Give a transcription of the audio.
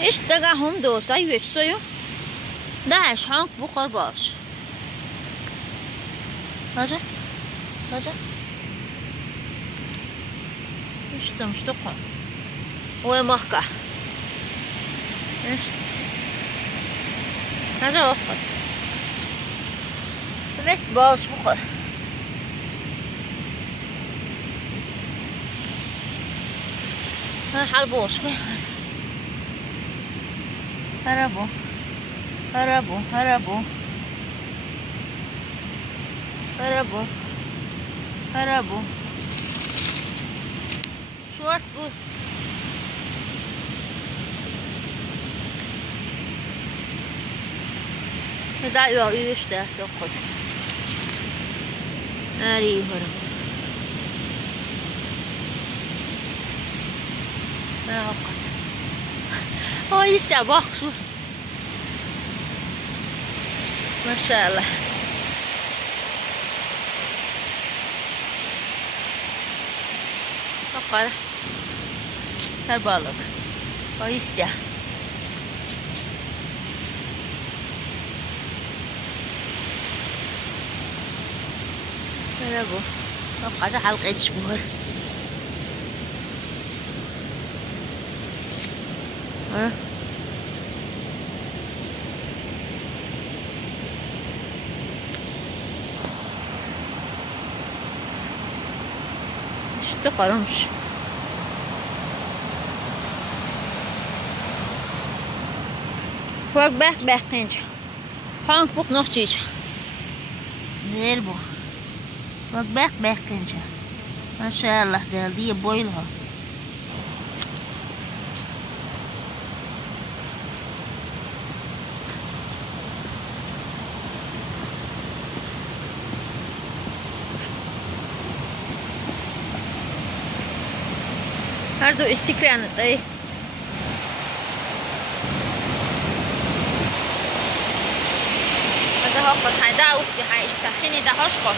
ايش دقهم دو سايوش سيو ده شانك بقر باش هاجا هاجا ايش ده مش تقع ومحكة ايش هاجا وقص بيت باش بقر ها حال بوش هربوا هربوا هربوا هربوا هربوا شورت بود ده یا ایش ده تو خود اری هرم نه قص ها ایسته باخ شو ما شاء الله اقرا كربالك ويستيا ربو اقعد حلقة شبور ها تقرمش فوق بخ قنج هانك بوك نوخشيش نيربو فوق بخ قنج ما شاء الله ده دي بويلها هر دو استقرانت ای هذا هو قد حيدا وفي حيشتخيني ده هشقط